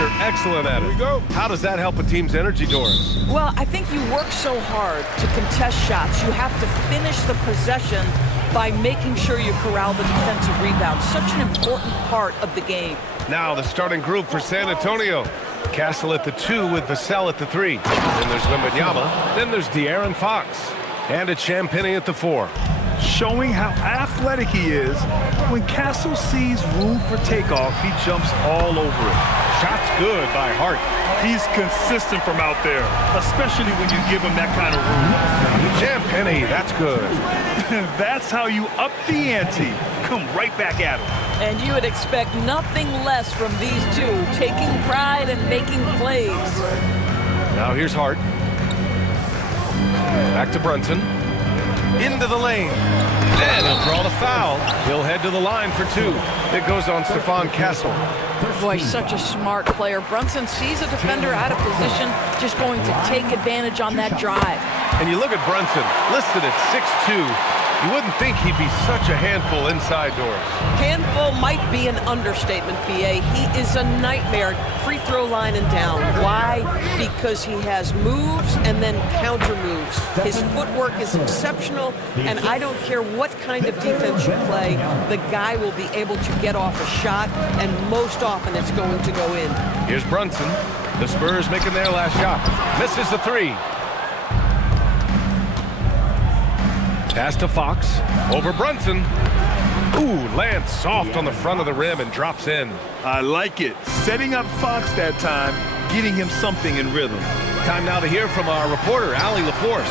are excellent at it. Here we go. How does that help a team's energy, Doris? Well, I think you work so hard to contest shots. You have to finish the possession by making sure you corral the defensive rebound. Such an important part of the game. Now the starting group for San Antonio. Castle at the 2 with Vassell at the 3. Then there's Wembanyama. Then there's De'Aaron Fox. And it's Champagnie at the 4. Showing how athletic he is. When Castle sees room for takeoff, he jumps all over it. Shot's good by Hart. He's consistent from out there, especially when you give him that kind of room. Champagnie, that's good. That's how you up the ante. Come right back at him. And you would expect nothing less from these two, taking pride and making plays. Now here's Hart. Back to Brunson. Into the lane. And he'll draw the foul. He'll head to the line for 2. It goes on Stephon Castle. Boy, such a smart player. Brunson sees a defender out of position, just going to take advantage on that drive. And you look at Brunson, listed at 6'2". You wouldn't think he'd be such a handful inside doors. Handful might be an understatement, B.A. He is a nightmare, free throw line and down. Why? Because he has moves and then counter moves. His footwork is exceptional, and I don't care what kind of defense you play, the guy will be able to get off a shot, and most often it's going to go in. Here's Brunson. The Spurs making their last shot. Misses the 3. Pass to Fox, over Brunson. Ooh, lands soft on the front of the rim and drops in. I like it. Setting up Fox that time, getting him something in rhythm. Time now to hear from our reporter, Allie LaForce.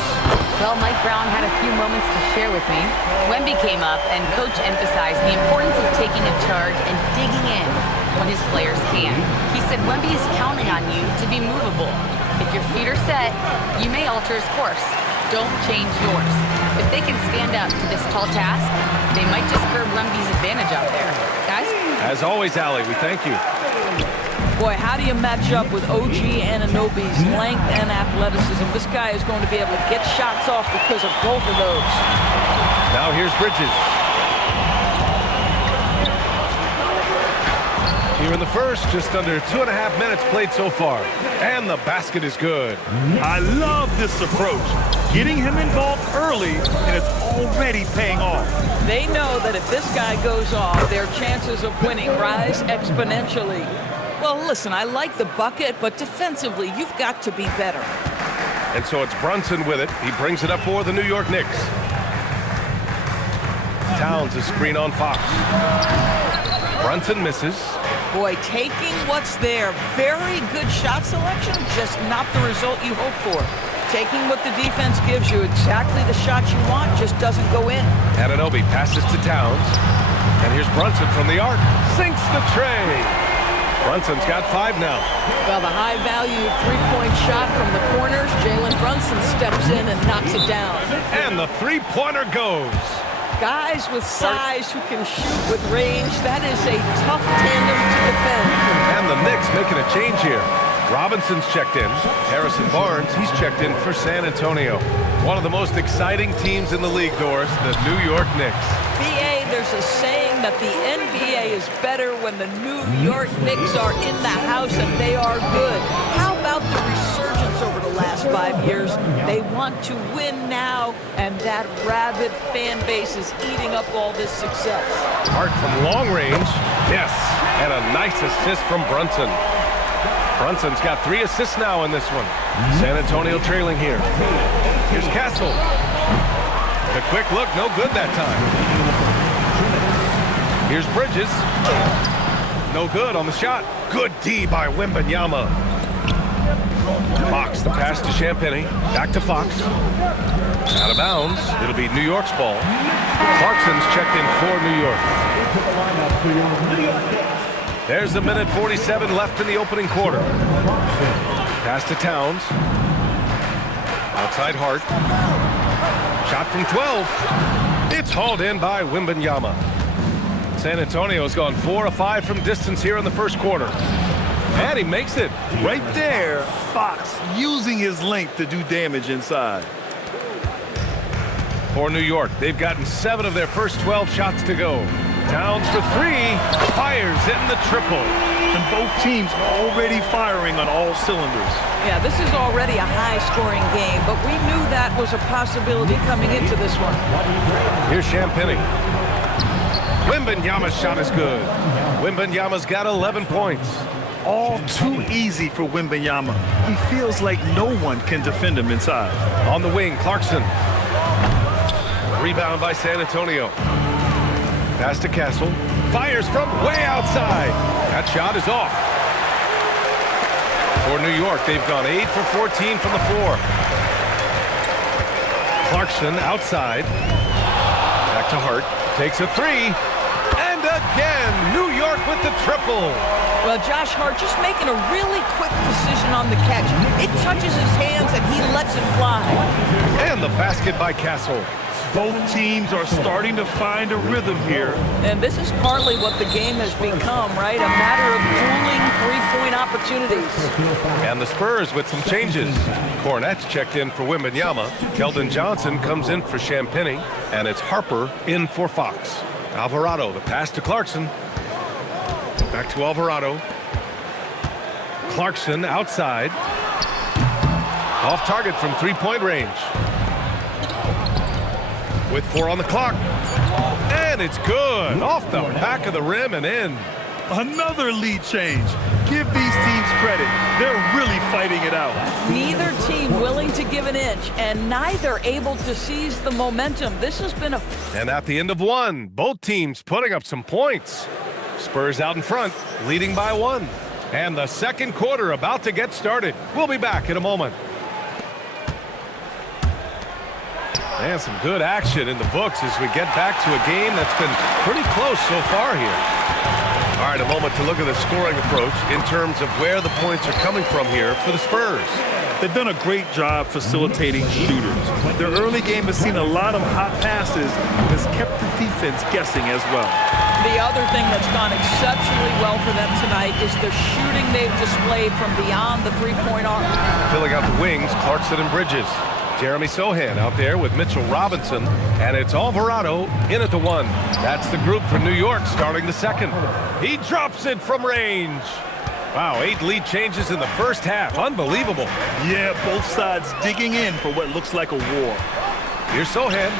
Well, Mike Brown had a few moments to share with me. Wemby came up and Coach emphasized the importance of taking a charge and digging in when his players can. He said Wemby is counting on you to be movable. If your feet are set, you may alter his course. Don't change yours. If they can stand up to this tall task, they might just curb Wemby's advantage out there. Guys? As always, Allie, we thank you. Boy, how do you match up with OG Anunoby's length and athleticism? This guy is going to be able to get shots off because of both of those. Now here's Bridges. Here in the first, just under 2.5 minutes played so far. And the basket is good. I love this approach. Getting him involved early, and it's already paying off. They know that if this guy goes off, their chances of winning rise exponentially. Well, listen, I like the bucket, but defensively, you've got to be better. And so it's Brunson with it. He brings it up for the New York Knicks. Towns a screen on Fox. Brunson misses. Boy, taking what's there. Very good shot selection, just not the result you hope for. Taking what the defense gives you, exactly the shot you want, just doesn't go in. Anunoby passes to Towns. And here's Brunson from the arc. Sinks the tray. Brunson's got 5 now. Well, the high-value three-point shot from the corners, Jalen Brunson steps in and knocks it down. And the three-pointer goes. Guys with size who can shoot with range, that is a tough tandem to defend. And the Knicks making a change here. Robinson's checked in. Harrison Barnes, he's checked in for San Antonio. One of the most exciting teams in the league, Doris, the New York Knicks. B.A., there's a saying that the NBA is better when the New York Knicks are in the house and they are good. How about the resurgence over the last 5 years? They want to win now, and that rabid fan base is eating up all this success. Hart from long range. Yes, and a nice assist from Brunson. Brunson's got 3 assists now in this one. San Antonio trailing here. Here's Castle. The quick look, no good that time. Here's Bridges. No good on the shot. Good D by Wembanyama. Fox, the pass to Champagnie. Back to Fox. Out of bounds. It'll be New York's ball. Clarkson's checked in for New York. There's a minute 47 left in the opening quarter. Pass to Towns. Outside Hart. Shot from 12. It's hauled in by Wembanyama. San Antonio's gone 4 of 5 from distance here in the first quarter. And he makes it. Right there, Fox using his length to do damage inside. For New York, they've gotten 7 of their first 12 shots to go. Towns for 3, fires in the triple. And Both teams already firing on all cylinders. Yeah, this is already a high-scoring game, but we knew that was a possibility coming into this one. Here's Champagny. Wembanyama's shot is good. Wembanyama's got 11 points. All too easy for Wembanyama. He feels like no one can defend him inside. On the wing, Clarkson. Rebound by San Antonio. Pass to Castle. Fires from way outside. That shot is off. For New York, they've gone 8 for 14 from the floor. Clarkson outside. Back to Hart. Takes a three. And again, New York with the triple. Well, Josh Hart just making a really quick decision on the catch. It touches his hands and he lets it fly. And the basket by Castle. Both teams are starting to find a rhythm here. And this is partly what the game has become, right? A matter of dueling three-point opportunities. And the Spurs with some changes. Cornette's checked in for Wembanyama. Keldon Johnson comes in for Champagny. And it's Harper in for Fox. Alvarado, the pass to Clarkson. Back to Alvarado. Clarkson outside. Off target from three-point range. With 4 on the clock. And it's good. Off the back of the rim and in. Another lead change. Give these teams credit. They're really fighting it out. Neither team willing to give an inch and neither able to seize the momentum. This has been a... And at the end of one, both teams putting up some points. Spurs out in front, leading by 1. And the second quarter about to get started. We'll be back in a moment. And some good action in the books as we get back to a game that's been pretty close so far here. All right, a moment to look at the scoring approach in terms of where the points are coming from here for the Spurs. They've done a great job facilitating shooters. Their early game has seen a lot of hot passes and has kept the defense guessing as well. The other thing that's gone exceptionally well for them tonight is the shooting they've displayed from beyond the three-point arc. Filling out the wings, Clarkson and Bridges. Jeremy Sohan out there with Mitchell Robinson, and it's Alvarado in at the 1. That's the group for New York starting the second. He drops it from range. Wow, 8 lead changes in the first half. Unbelievable. Yeah, both sides digging in for what looks like a war. Here's Sohan.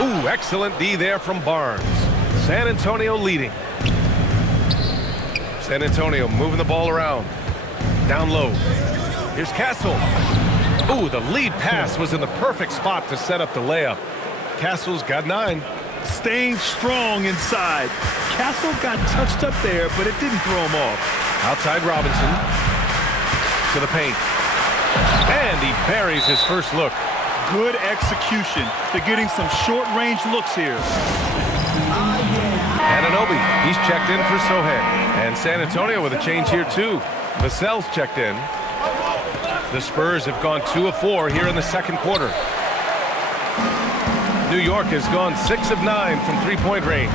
Ooh, excellent D there from Barnes. San Antonio leading. San Antonio moving the ball around. Down low. Here's Castle. Ooh, the lead pass was in the perfect spot to set up the layup. Castle's got 9. Staying strong inside. Castle got touched up there, but it didn't throw him off. Outside Robinson. To the paint. And he buries his first look. Good execution. They're getting some short-range looks here. Anunoby, he's checked in for Sohan. And San Antonio with a change here too. Vassell's checked in. The Spurs have gone 2 of 4 here in the second quarter. New York has gone 6 of 9 from three-point range.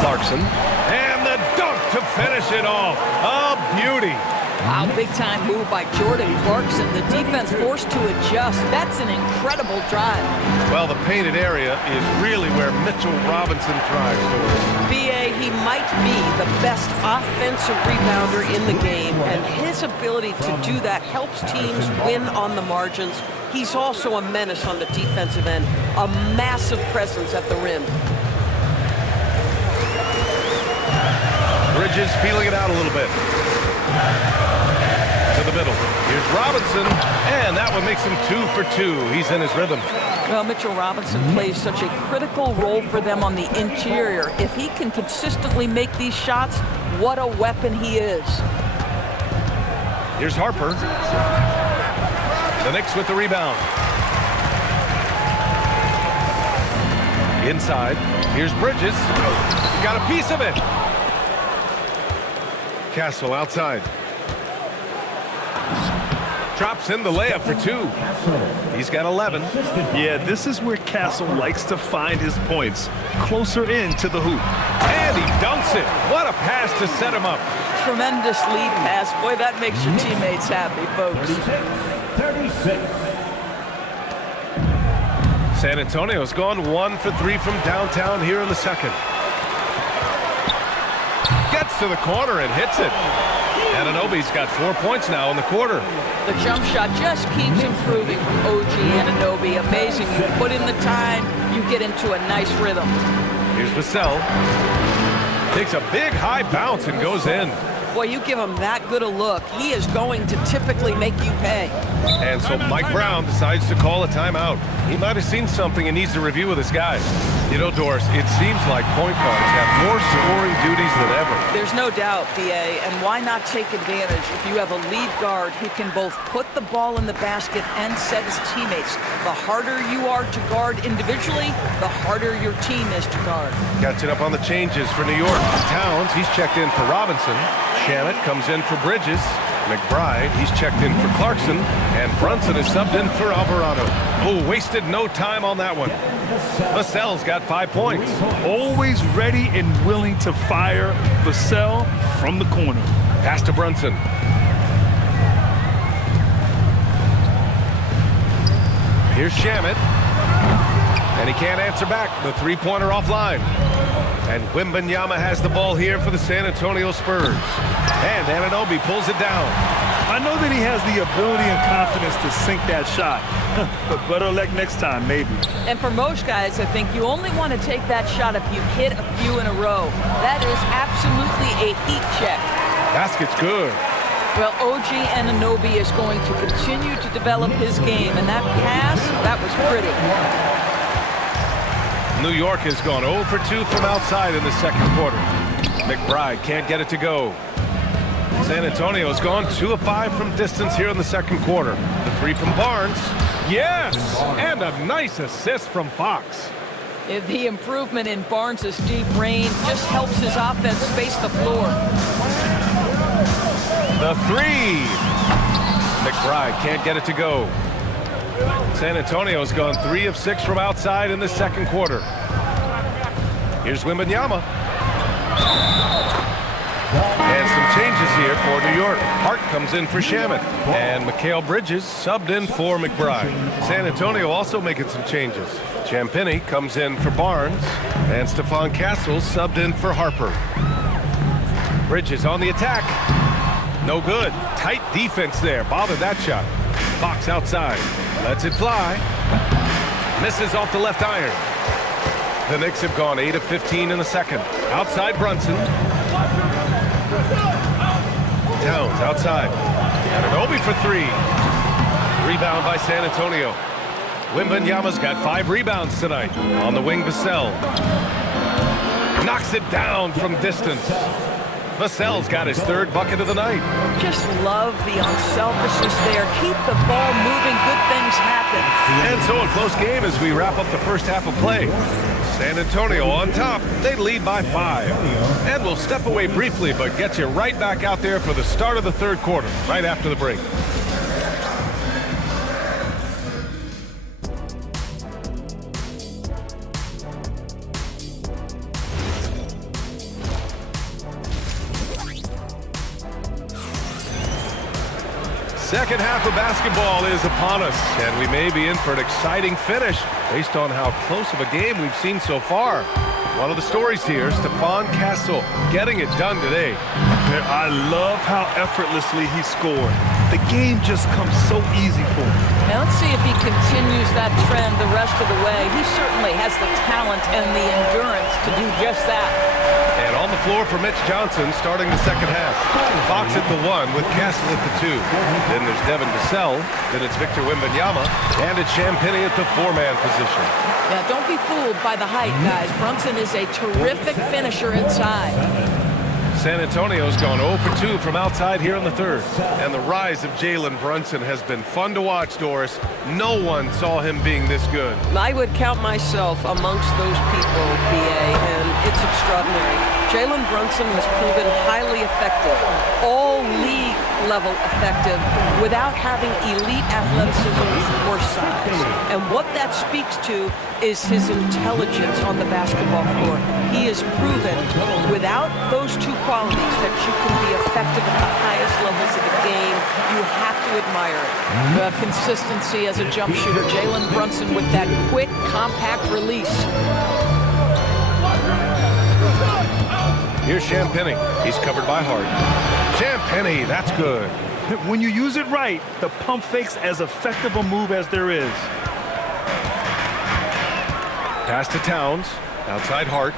Clarkson. And the dunk to finish it off. A beauty. Wow, big-time move by Jordan Clarkson. The defense forced to adjust. That's an incredible drive. Well, the painted area is really where Mitchell Robinson thrives, Doris. B.A., he might be the best offensive rebounder in the game, and his ability to do that helps teams win on the margins. He's also a menace on the defensive end, a massive presence at the rim. Bridges feeling it out a little bit. To the middle. Here's Robinson, and that one makes him 2 for 2. He's in his rhythm. Well, Mitchell Robinson plays such a critical role for them on the interior. If he can consistently make these shots, what a weapon he is. Here's Harper. The Knicks with the rebound. Inside. Here's Bridges. Got a piece of it. Castle outside. Drops in the layup for 2. He's got 11. Yeah, this is where Castle likes to find his points. Closer in to the hoop. And he dunks it. What a pass to set him up. Tremendous lead pass. Boy, that makes your teammates happy, folks. 36. San Antonio's gone 1 for 3 from downtown here in the second. Gets to the corner and hits it. Anunoby's got 4 points now in the quarter. The jump shot just keeps improving from OG Anunoby. Amazing. You put in the time, you get into a nice rhythm. Here's Vassell. Takes a big high bounce and goes in. Boy, you give him that good a look, he is going to typically make you pay. And so Mike Brown decides to call a timeout. He might have seen something and needs to review with his guys. You know, Doris, it seems like point guards have more scoring duties than ever. There's no doubt, BA, and why not take advantage if you have a lead guard who can both put the ball in the basket and set his teammates. The harder you are to guard individually, the harder your team is to guard. Catching up on the changes for New York. Towns, he's checked in for Robinson. Shamet comes in for Bridges. McBride, he's checked in for Clarkson. And Brunson is subbed in for Alvarado. Oh, wasted no time on that one. Vassell's got 5 points. Always ready and willing to fire Vassell from the corner. Pass to Brunson. Here's Shamet. And he can't answer back. The three-pointer offline. And Wembanyama has the ball here for the San Antonio Spurs. And Anunoby pulls it down. I know that he has the ability and confidence to sink that shot, but better luck next time, maybe. And for most guys, I think you only want to take that shot if you've hit a few in a row. That is absolutely a heat check. Basket's good. Well, OG Anunoby is going to continue to develop his game, and that pass, that was pretty. New York has gone 0 for 2 from outside in the second quarter. McBride can't get it to go. San Antonio's gone 2 of 5 from distance here in the second quarter. The three from Barnes. Yes! And a nice assist from Fox. The improvement in Barnes' deep range just helps his offense space the floor. The three. McBride can't get it to go. San Antonio's gone 3 of 6 from outside in the second quarter. Here's Wembanyama. And some changes here for New York. Hart comes in for Shamet. And Mikal Bridges subbed in for McBride. San Antonio also making some changes. Champagnie comes in for Barnes. And Stephon Castle subbed in for Harper. Bridges on the attack. No good. Tight defense there. Bothered that shot. Fox outside. Lets it fly. Misses off the left iron. The Knicks have gone 8 of 15 in the second. Outside Brunson. Towns outside. Anunoby for 3. Rebound by San Antonio. Wembanyama's got 5 rebounds tonight. On the wing, Vassell. Knocks it down from distance. Vassell's got his 3rd bucket of the night. Just love the unselfishness there. Keep the ball moving. Good things happen. And so a close game as we wrap up the first half of play. San Antonio on top. They lead by 5. And we'll step away briefly, but get you right back out there for the start of the third quarter, right after the break. Second half of basketball is upon us, and we may be in for an exciting finish based on how close of a game we've seen so far. One of the stories here, Stephon Castle getting it done today. I love how effortlessly he scored. The game just comes so easy for him. Now let's see if he continues that trend the rest of the way. He certainly has the talent and the endurance to do just that. And on the floor for Mitch Johnson starting the second half. Fox at the 1 with Castle at the 2. Then there's Devin Vassell. Then it's Victor Wembanyama. And it's Champagnie at the 4-man position. Yeah, don't be fooled by the height, guys. Brunson is a terrific finisher inside. San Antonio's gone 0 for 2 from outside here in the third. And the rise of Jalen Brunson has been fun to watch, Doris. No one saw him being this good. I would count myself amongst those people, BA, and it's extraordinary. Jalen Brunson has proven highly effective, all league level effective, without having elite athleticism or size. And what that speaks to is his intelligence on the basketball floor. He has proven without those two qualities that you can be effective at the highest levels of the game. You have to admire it. The consistency as a jump shooter. Jalen Brunson with that quick, compact release. Here's Champagny. He's covered by Hart. Champagny, that's good. When you use it right, the pump fake's as effective a move as there is. Pass to Towns. Outside Hart.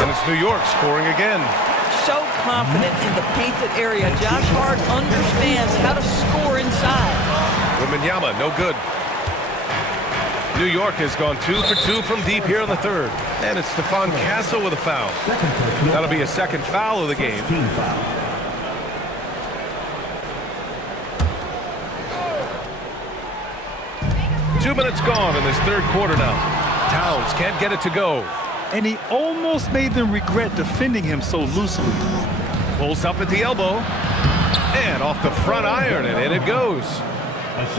And it's New York scoring again. So confident in the painted area. Josh Hart understands how to score inside. Wembanyama, no good. New York has gone 2 for 2 from deep here in the third. And it's Stephon Castle with a foul. That'll be a second foul of the game. Team foul. 2 minutes gone in this third quarter now. Towns can't get it to go. And he almost made them regret defending him so loosely. Pulls up at the elbow. And off the front iron, and in it goes.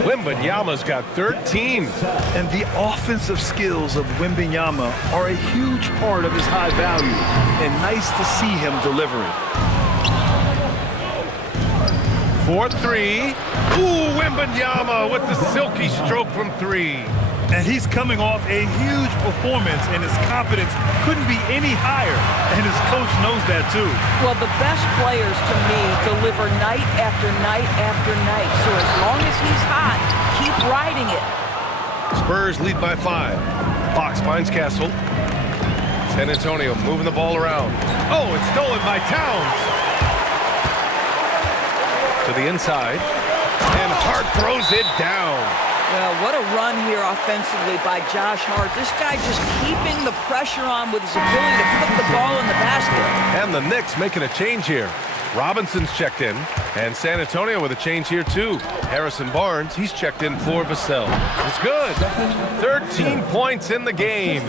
Wembanyama's got 13. And the offensive skills of Wembanyama are a huge part of his high value. And nice to see him delivering. 4-3. Ooh, Wembanyama with the silky stroke from 3. And he's coming off a huge performance, and his confidence couldn't be any higher. And his coach knows that, too. Well, the best players, to me, deliver night after night after night. So as long as he's hot, keep riding it. Spurs lead by 5. Fox finds Castle. San Antonio moving the ball around. Oh, it's stolen by Towns. To the inside. And Hart throws it down. Well, what a run here offensively by Josh Hart. This guy just keeping the pressure on with his ability to put the ball in the basket. And the Knicks making a change here. Robinson's checked in, and San Antonio with a change here too. Harrison Barnes, he's checked in for Vassell. It's good. 13 points in the game.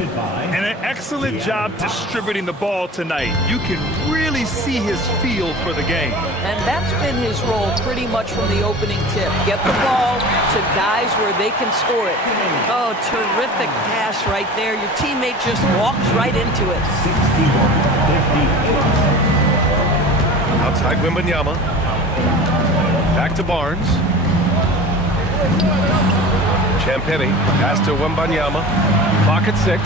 And an excellent job distributing the ball tonight. You can really see his feel for the game. And that's been his role pretty much from the opening tip. Get the ball to guys where they can score it. Oh, terrific pass right there. Your teammate just walks right into it. 61-58. Outside Wembanyama. Back to Barnes. Champagny. Pass to Wembanyama. Clock at 6.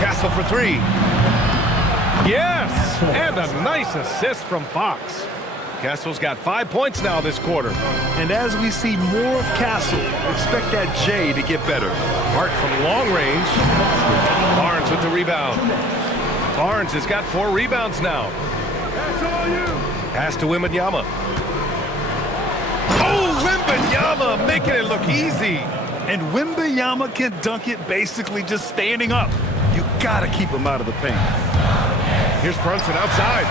Castle for 3. Yes! And a nice assist from Fox. Castle's got 5 points now this quarter. And as we see more of Castle, expect that J to get better. Hart from long range. Barnes with the rebound. Barnes has got 4 rebounds now. Pass to Wembanyama. Oh, Wembanyama making it look easy. And Wembanyama can dunk it basically just standing up. You gotta keep him out of the paint. Here's Brunson outside.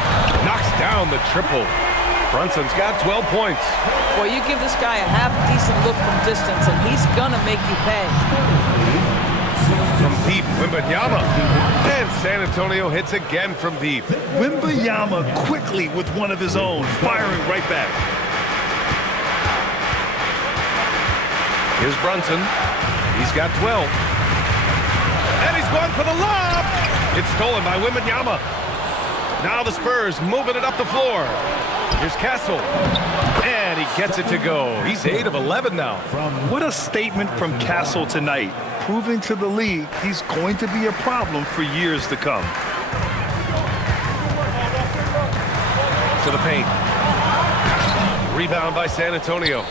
Knocks down the triple. Brunson's got 12 points. Well, you give this guy a half-decent look from distance, and he's gonna make you pay. From deep, Wembanyama. And San Antonio hits again from deep. Wembanyama quickly with one of his own, firing right back. Here's Brunson. He's got 12. And he's going for the lob. It's stolen by Wembanyama. Now the Spurs moving it up the floor. Here's Castle. And he gets it to go. He's 8 of 11 now. What a statement from Castle tonight, proving to the league he's going to be a problem for years to come. To the paint. Rebound by San Antonio.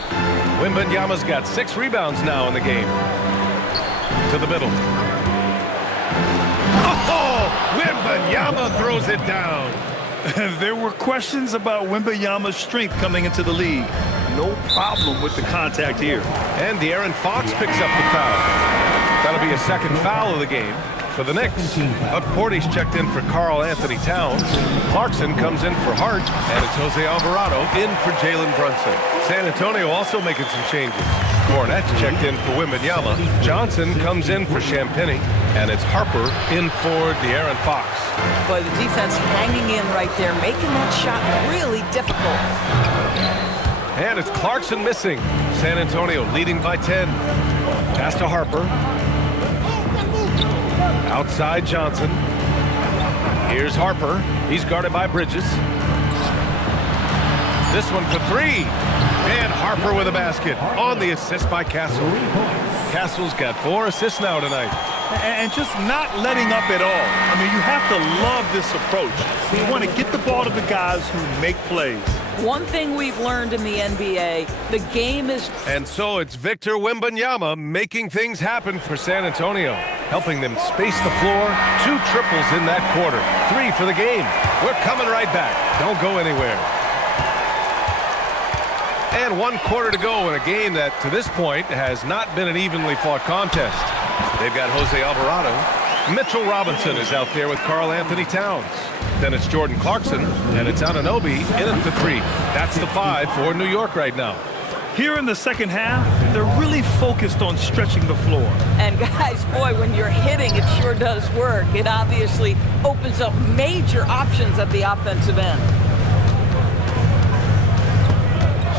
Wembanyama's got 6 rebounds now in the game. To the middle. Oh! Wembanyama throws it down. There were questions about Wembanyama's strength coming into the league. No problem with the contact here. And De'Aaron Fox picks up the foul. That'll be a second foul of the game for the Knicks. Porty's checked in for Karl Anthony Towns. Clarkson comes in for Hart, and it's Jose Alvarado in for Jalen Brunson. San Antonio also making some changes. Cornette's checked in for Wembanyama. Johnson comes in for Champagny, and it's Harper in for De'Aaron Fox. Boy, the defense hanging in right there, making that shot really difficult. And it's Clarkson missing. San Antonio leading by 10. Pass to Harper. Outside Johnson. Here's Harper. He's guarded by Bridges. This one for 3. And Harper with a basket on the assist by Castle. Castle's got 4 assists now tonight. and just not letting up at all. I mean, you have to love this approach. You want to get the ball to the guys who make plays. One thing we've learned in the NBA, the game is... And so it's Victor Wembanyama making things happen for San Antonio, helping them space the floor. 2 triples in that quarter. 3 for the game. We're coming right back. Don't go anywhere. And 1 quarter to go in a game that, to this point, has not been an evenly fought contest. They've got Jose Alvarado. Mitchell Robinson is out there with Karl Anthony Towns. Then it's Jordan Clarkson, and it's Anunoby in at the 3. That's the 5 for New York right now. Here in the second half, they're really focused on stretching the floor. And guys, boy, when you're hitting, it sure does work. It obviously opens up major options at the offensive end.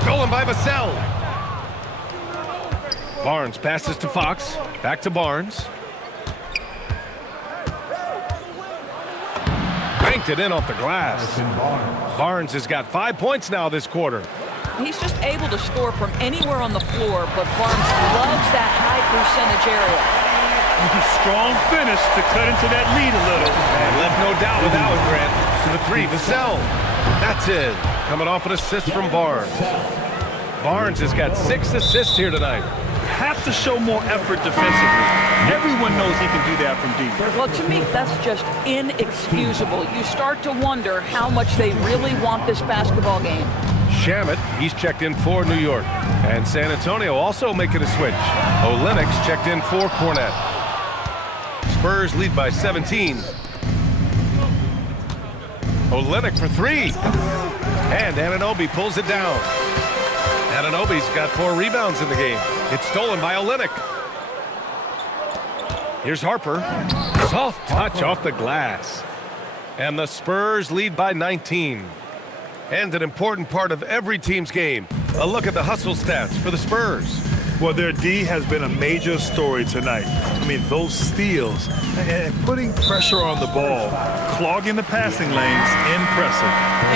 Stolen by Vassell. Barnes passes to Fox. Back to Barnes. Banked it in off the glass. Barnes has got 5 points now this quarter. He's just able to score from anywhere on the floor, but Barnes loves that high percentage area. Strong finish to cut into that lead a little. And left no doubt with that one, Grant. To the 3, Vassell. That's it. Coming off an assist from Barnes. Barnes has got 6 assists here tonight. Have to show more effort defensively. Everyone knows he can do that from deep. Well, to me, that's just inexcusable. You start to wonder how much they really want this basketball game. Shamet, he's checked in for New York. And San Antonio also making a switch. Olynyk's checked in for Cornette. Spurs lead by 17. Olynyk for 3. And Anunoby pulls it down. Anunoby's got 4 rebounds in the game. It's stolen by Olynyk. Here's Harper. Soft touch off the glass. And the Spurs lead by 19. And an important part of every team's game. A look at the hustle stats for the Spurs. Well, their D has been a major story tonight. I mean, those steals and putting pressure on the ball, clogging the passing lanes, impressive.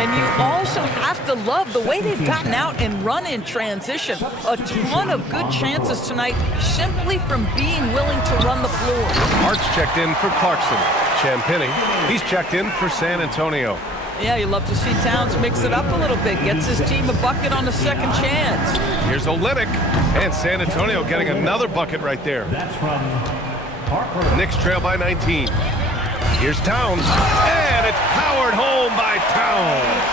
And you also have to love the way they've gotten out and run in transition. A ton of good chances tonight simply from being willing to run the floor. Hart's checked in for Clarkson. Champagny, he's checked in for San Antonio. Yeah, you love to see Towns mix it up a little bit. Gets his team a bucket on a second chance. Here's Olynyk. And San Antonio getting another bucket right there. That's from Harper. Knicks trail by 19. Here's Towns. And it's powered home by Towns.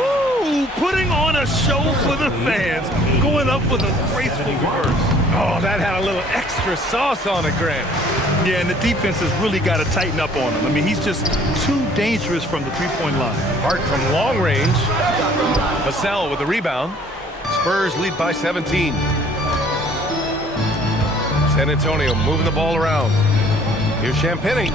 Ooh, putting on a show for the fans. Going up with a graceful reverse. Oh, that had a little extra sauce on it, Grant. Yeah, and the defense has really got to tighten up on him. I mean, he's just too dangerous from the three-point line. Hart from long range. Vassell with the rebound. Spurs lead by 17. San Antonio moving the ball around. Here's Champagny.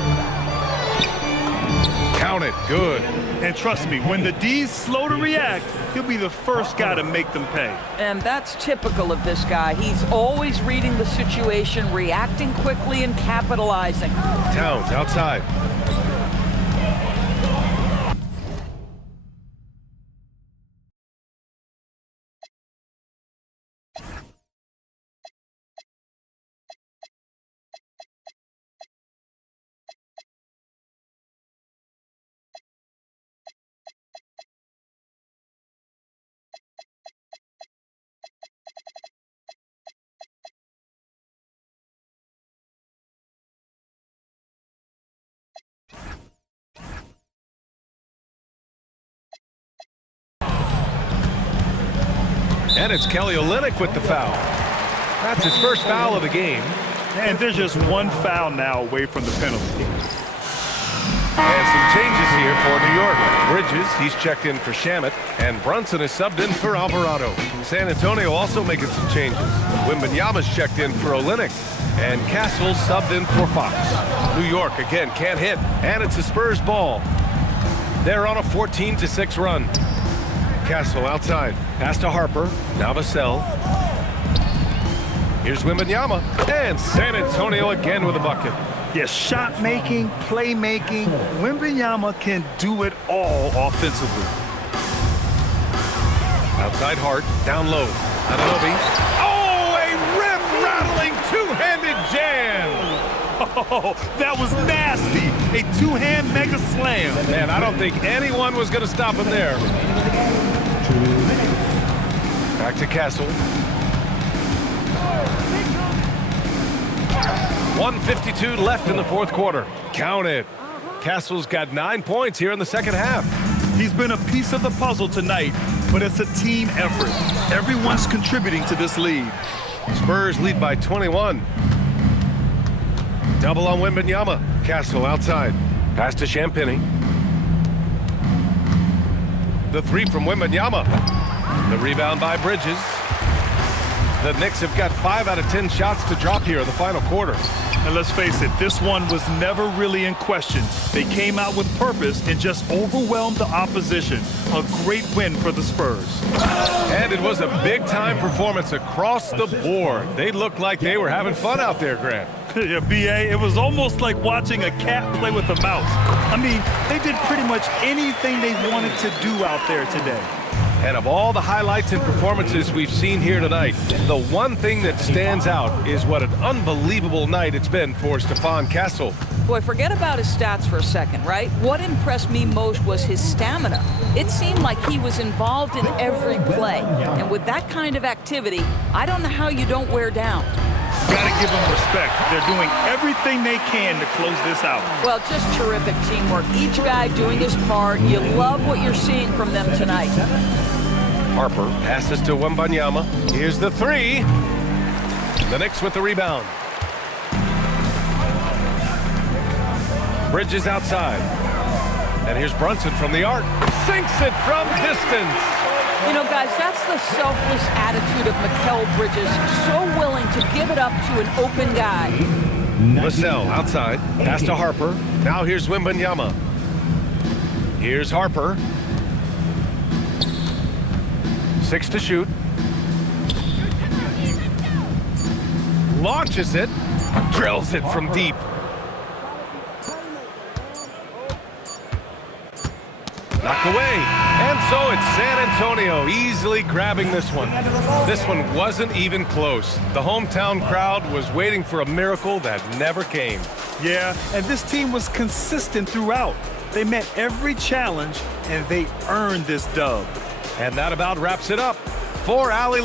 Count it. Good. And trust me, when the D's slow to react, he'll be the first guy to make them pay. And that's typical of this guy. He's always reading the situation, reacting quickly, and capitalizing. Towns outside. And it's Kelly Olynyk with the foul. That's his first foul of the game. And there's just one foul now away from the penalty. And some changes here for New York. Bridges, he's checked in for Shamet, and Brunson is subbed in for Alvarado. San Antonio also making some changes. Wembanyama's checked in for Olynyk, and Castle subbed in for Fox. New York, again, can't hit, and it's the Spurs ball. They're on a 14-6 run. Castle outside. Pass to Harper. Now Vassell. Here's Wembanyama. And San Antonio again with a bucket. Yes, shot making, play making. Wembanyama can do it all offensively. Outside Hart. Down low. Anunoby. Oh, a rim-rattling two-handed jam. Oh, that was nasty. A two-hand mega slam. Man, I don't think anyone was going to stop him there. Back to Castle. 1:52 left in the fourth quarter. Count it. Castle's got 9 points here in the second half. He's been a piece of the puzzle tonight, but it's a team effort. Everyone's contributing to this lead. Spurs lead by 21. Double on Wembanyama. Castle outside. Pass to Champagny. The three from Wembanyama. The rebound by Bridges. The Knicks have got 5 out of 10 shots to drop here in the final quarter. And let's face it, this one was never really in question. They came out with purpose and just overwhelmed the opposition. A great win for the Spurs. And it was a big-time performance across the board. They looked like they were having fun out there, Grant. Yeah, B.A., it was almost like watching a cat play with a mouse. I mean, they did pretty much anything they wanted to do out there today. And of all the highlights and performances we've seen here tonight, the one thing that stands out is what an unbelievable night it's been for Stephon Castle. Boy, forget about his stats for a second, right? What impressed me most was his stamina. It seemed like he was involved in every play. And with that kind of activity, I don't know how you don't wear down. Gotta give them respect. They're doing everything they can to close this out. Well, just terrific teamwork. Each guy doing his part. You love what you're seeing from them tonight. Harper passes to Wembanyama. Here's the three. The Knicks with the rebound. Bridges outside. And here's Brunson from the arc. Sinks it from distance. You know, guys, that's the selfless attitude of Mikal Bridges. So willing to give it up to an open guy. Vassell outside. Pass to Harper. Now here's Wembanyama. Here's Harper. 6 to shoot. Launches it. Drills it from deep. Knocked away. And so it's San Antonio easily grabbing this one. This one wasn't even close. The hometown crowd was waiting for a miracle that never came. Yeah, and this team was consistent throughout. They met every challenge, and they earned this dub. And that about wraps it up. For Allie